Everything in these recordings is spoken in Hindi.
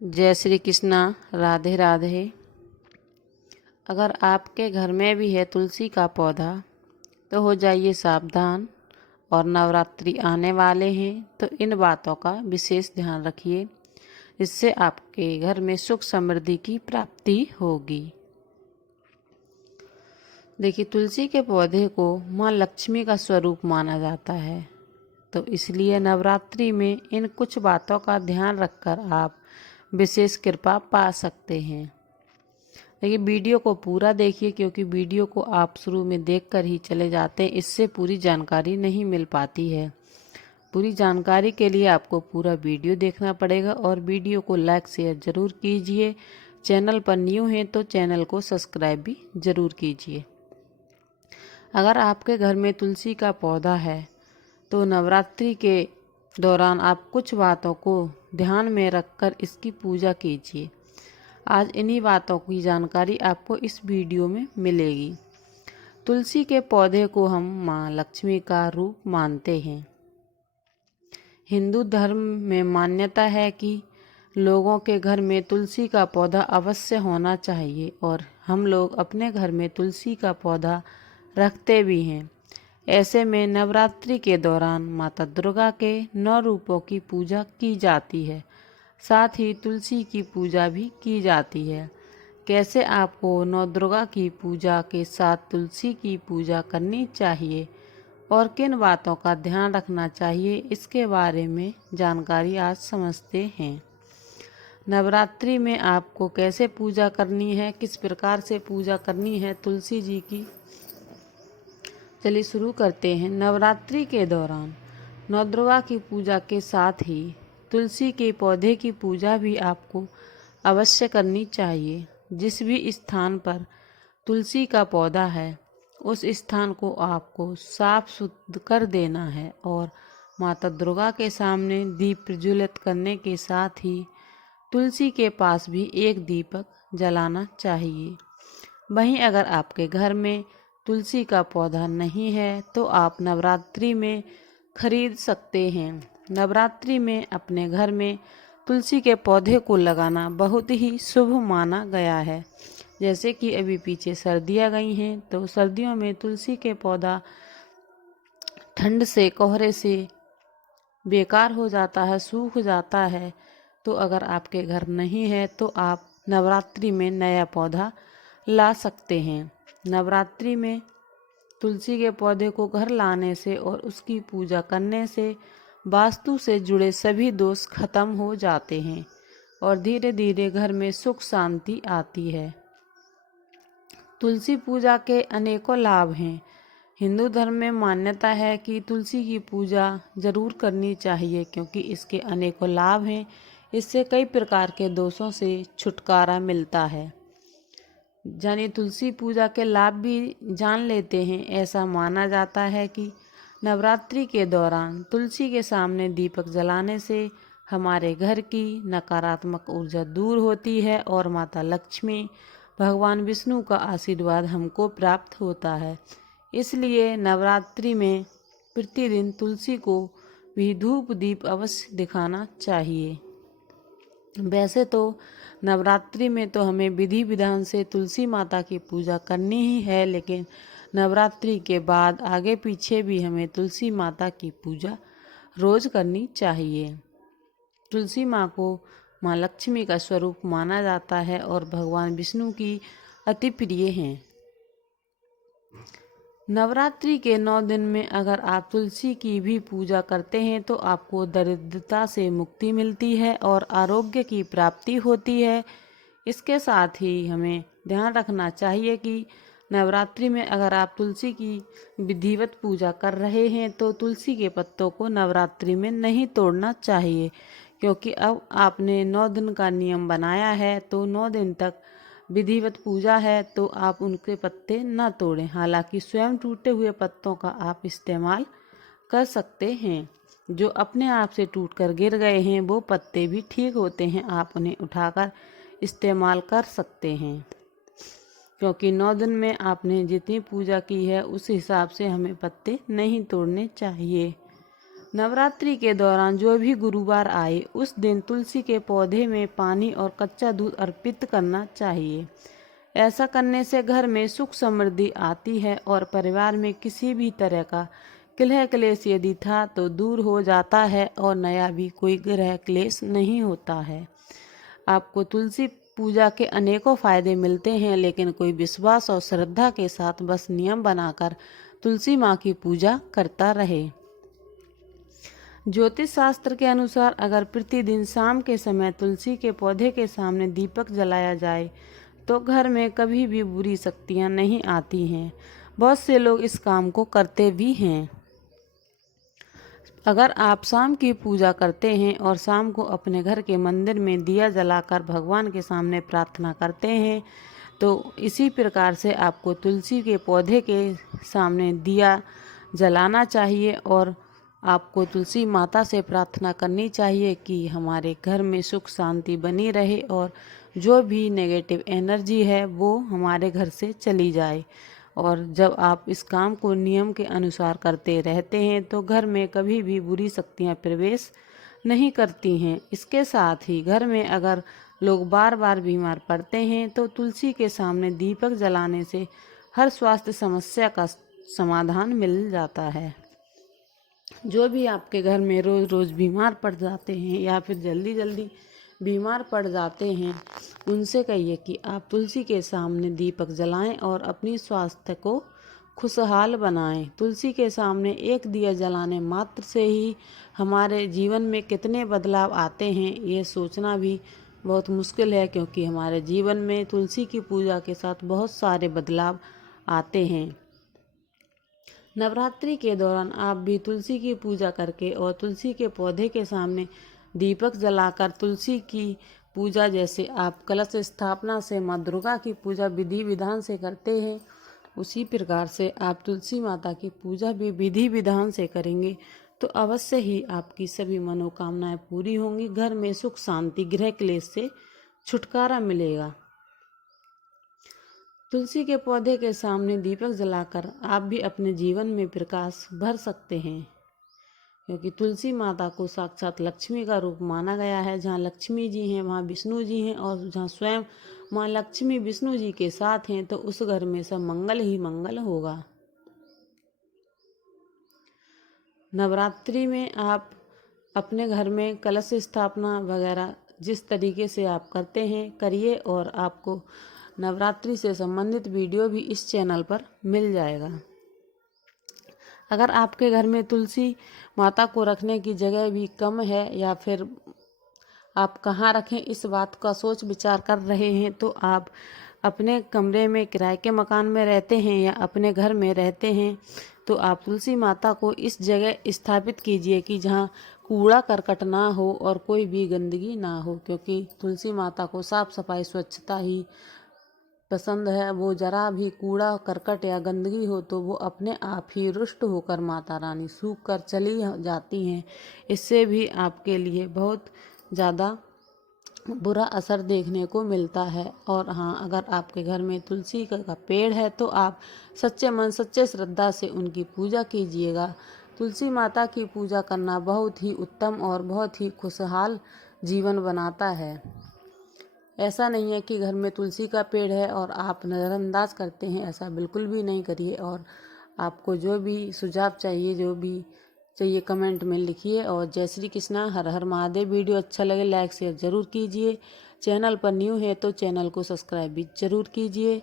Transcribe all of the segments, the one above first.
जय श्री कृष्णा। राधे राधे। अगर आपके घर में भी है तुलसी का पौधा तो हो जाइए सावधान। और नवरात्रि आने वाले हैं तो इन बातों का विशेष ध्यान रखिए, इससे आपके घर में सुख समृद्धि की प्राप्ति होगी। देखिए, तुलसी के पौधे को माँ लक्ष्मी का स्वरूप माना जाता है, तो इसलिए नवरात्रि में इन कुछ बातों का ध्यान रखकर आप विशेष कृपा पा सकते हैं। देखिए, वीडियो को पूरा देखिए, क्योंकि वीडियो को आप शुरू में देखकर ही चले जाते हैं, इससे पूरी जानकारी नहीं मिल पाती है। पूरी जानकारी के लिए आपको पूरा वीडियो देखना पड़ेगा और वीडियो को लाइक शेयर ज़रूर कीजिए। चैनल पर न्यू हैं तो चैनल को सब्सक्राइब भी ज़रूर कीजिए। अगर आपके घर में तुलसी का पौधा है तो नवरात्रि के दौरान आप कुछ बातों को ध्यान में रखकर इसकी पूजा कीजिए। आज इन्हीं बातों की जानकारी आपको इस वीडियो में मिलेगी। तुलसी के पौधे को हम माँ लक्ष्मी का रूप मानते हैं। हिंदू धर्म में मान्यता है कि लोगों के घर में तुलसी का पौधा अवश्य होना चाहिए और हम लोग अपने घर में तुलसी का पौधा रखते भी हैं। ऐसे में नवरात्रि के दौरान माता दुर्गा के 9 रूपों की पूजा की जाती है, साथ ही तुलसी की पूजा भी की जाती है। कैसे आपको नौ दुर्गा की पूजा के साथ तुलसी की पूजा करनी चाहिए और किन बातों का ध्यान रखना चाहिए, इसके बारे में जानकारी आज समझते हैं। नवरात्रि में आपको कैसे पूजा करनी है, किस प्रकार से पूजा करनी है तुलसी जी की, चलिए शुरू करते हैं। नवरात्रि के दौरान नौ दुर्गा की पूजा के साथ ही तुलसी के पौधे की पूजा भी आपको अवश्य करनी चाहिए। जिस भी स्थान पर तुलसी का पौधा है उस स्थान को आपको साफ शुद्ध कर देना है और माता दुर्गा के सामने दीप प्रज्वलित करने के साथ ही तुलसी के पास भी एक दीपक जलाना चाहिए। वहीं अगर आपके घर में तुलसी का पौधा नहीं है तो आप नवरात्रि में खरीद सकते हैं। नवरात्रि में अपने घर में तुलसी के पौधे को लगाना बहुत ही शुभ माना गया है। जैसे कि अभी पीछे सर्दियाँ गई हैं तो सर्दियों में तुलसी के पौधा ठंड से कोहरे से बेकार हो जाता है, सूख जाता है। तो अगर आपके घर नहीं है तो आप नवरात्रि में नया पौधा ला सकते हैं। नवरात्रि में तुलसी के पौधे को घर लाने से और उसकी पूजा करने से वास्तु से जुड़े सभी दोष खत्म हो जाते हैं और धीरे धीरे घर में सुख शांति आती है। तुलसी पूजा के अनेकों लाभ हैं। हिंदू धर्म में मान्यता है कि तुलसी की पूजा जरूर करनी चाहिए, क्योंकि इसके अनेकों लाभ हैं। इससे कई प्रकार के दोषों से छुटकारा मिलता है। जानिए, तुलसी पूजा के लाभ भी जान लेते हैं। ऐसा माना जाता है कि नवरात्रि के दौरान तुलसी के सामने दीपक जलाने से हमारे घर की नकारात्मक ऊर्जा दूर होती है और माता लक्ष्मी, भगवान विष्णु का आशीर्वाद हमको प्राप्त होता है। इसलिए नवरात्रि में प्रतिदिन तुलसी को भी धूप दीप अवश्य दिखाना चाहिए। वैसे तो नवरात्रि में तो हमें विधि विधान से तुलसी माता की पूजा करनी ही है, लेकिन नवरात्रि के बाद आगे पीछे भी हमें तुलसी माता की पूजा रोज करनी चाहिए। तुलसी माँ को माँ लक्ष्मी का स्वरूप माना जाता है और भगवान विष्णु की अति प्रिय हैं। नवरात्रि के 9 दिन में अगर आप तुलसी की भी पूजा करते हैं तो आपको दरिद्रता से मुक्ति मिलती है और आरोग्य की प्राप्ति होती है। इसके साथ ही हमें ध्यान रखना चाहिए कि नवरात्रि में अगर आप तुलसी की विधिवत पूजा कर रहे हैं तो तुलसी के पत्तों को नवरात्रि में नहीं तोड़ना चाहिए, क्योंकि अब आपने 9 दिन का नियम बनाया है तो 9 दिन तक विधिवत पूजा है तो आप उनके पत्ते न तोड़ें। हालांकि स्वयं टूटे हुए पत्तों का आप इस्तेमाल कर सकते हैं। जो अपने आप से टूटकर गिर गए हैं वो पत्ते भी ठीक होते हैं, आप उन्हें उठाकर इस्तेमाल कर सकते हैं, क्योंकि 9 दिन में आपने जितनी पूजा की है उस हिसाब से हमें पत्ते नहीं तोड़ने चाहिए। नवरात्रि के दौरान जो भी गुरुवार आए उस दिन तुलसी के पौधे में पानी और कच्चा दूध अर्पित करना चाहिए। ऐसा करने से घर में सुख समृद्धि आती है और परिवार में किसी भी तरह का कलह क्लेश यदि था तो दूर हो जाता है और नया भी कोई ग्रह क्लेश नहीं होता है। आपको तुलसी पूजा के अनेकों फायदे मिलते हैं, लेकिन कोई विश्वास और श्रद्धा के साथ बस नियम बनाकर तुलसी माँ की पूजा करता रहे। ज्योतिष शास्त्र के अनुसार अगर प्रतिदिन शाम के समय तुलसी के पौधे के सामने दीपक जलाया जाए तो घर में कभी भी बुरी शक्तियाँ नहीं आती हैं। बहुत से लोग इस काम को करते भी हैं। अगर आप शाम की पूजा करते हैं और शाम को अपने घर के मंदिर में दिया जलाकर भगवान के सामने प्रार्थना करते हैं तो इसी प्रकार से आपको तुलसी के पौधे के सामने दिया जलाना चाहिए और आपको तुलसी माता से प्रार्थना करनी चाहिए कि हमारे घर में सुख शांति बनी रहे और जो भी नेगेटिव एनर्जी है वो हमारे घर से चली जाए। और जब आप इस काम को नियम के अनुसार करते रहते हैं तो घर में कभी भी बुरी शक्तियाँ प्रवेश नहीं करती हैं। इसके साथ ही घर में अगर लोग बार बार बीमार पड़ते हैं तो तुलसी के सामने दीपक जलाने से हर स्वास्थ्य समस्या का समाधान मिल जाता है। जो भी आपके घर में रोज़ रोज़ बीमार पड़ जाते हैं या फिर जल्दी जल्दी बीमार पड़ जाते हैं उनसे कहिए कि आप तुलसी के सामने दीपक जलाएं और अपनी स्वास्थ्य को खुशहाल बनाएं। तुलसी के सामने एक दिया जलाने मात्र से ही हमारे जीवन में कितने बदलाव आते हैं ये सोचना भी बहुत मुश्किल है, क्योंकि हमारे जीवन में तुलसी की पूजा के साथ बहुत सारे बदलाव आते हैं। नवरात्रि के दौरान आप भी तुलसी की पूजा करके और तुलसी के पौधे के सामने दीपक जलाकर तुलसी की पूजा जैसे आप कलश स्थापना से माँ दुर्गा की पूजा विधि विधान से करते हैं उसी प्रकार से आप तुलसी माता की पूजा भी विधि विधान से करेंगे तो अवश्य ही आपकी सभी मनोकामनाएं पूरी होंगी। घर में सुख शांति गृह क्लेश से छुटकारा मिलेगा। तुलसी के पौधे के सामने दीपक जलाकर आप भी अपने जीवन में प्रकाश भर सकते हैं, क्योंकि तुलसी माता को साक्षात लक्ष्मी का रूप माना गया है। जहाँ लक्ष्मी जी हैं वहाँ विष्णु जी हैं और जहाँ स्वयं माँ लक्ष्मी विष्णु जी के साथ हैं तो उस घर में सब मंगल ही मंगल होगा। नवरात्रि में आप अपने घर में कलश स्थापना वगैरह जिस तरीके से आप करते हैं करिए और आपको नवरात्रि से संबंधित वीडियो भी इस चैनल पर मिल जाएगा। अगर आपके घर में तुलसी माता को रखने की जगह भी कम है या फिर आप कहाँ रखें इस बात का सोच विचार कर रहे हैं तो आप अपने कमरे में किराए के मकान में रहते हैं या अपने घर में रहते हैं तो आप तुलसी माता को इस जगह स्थापित कीजिए कि जहाँ कूड़ा करकट ना हो और कोई भी गंदगी ना हो, क्योंकि तुलसी माता को साफ सफाई स्वच्छता ही पसंद है। वो जरा भी कूड़ा करकट या गंदगी हो तो वो अपने आप ही रुष्ट होकर माता रानी सूख कर चली जाती हैं। इससे भी आपके लिए बहुत ज़्यादा बुरा असर देखने को मिलता है। और हाँ, अगर आपके घर में तुलसी का पेड़ है तो आप सच्चे मन सच्चे श्रद्धा से उनकी पूजा कीजिएगा। तुलसी माता की पूजा करना बहुत ही उत्तम और बहुत ही खुशहाल जीवन बनाता है। ऐसा नहीं है कि घर में तुलसी का पेड़ है और आप नज़रअंदाज करते हैं, ऐसा बिल्कुल भी नहीं करिए। और आपको जो भी सुझाव चाहिए जो भी चाहिए कमेंट में लिखिए। और जय श्री कृष्णा, हर हर महादेव। वीडियो अच्छा लगे लाइक शेयर ज़रूर कीजिए। चैनल पर न्यू है तो चैनल को सब्सक्राइब भी ज़रूर कीजिए।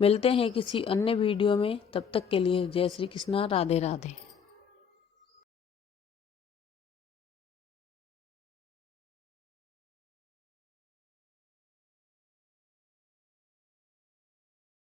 मिलते हैं किसी अन्य वीडियो में, तब तक के लिए जय श्री कृष्णा, राधे राधे।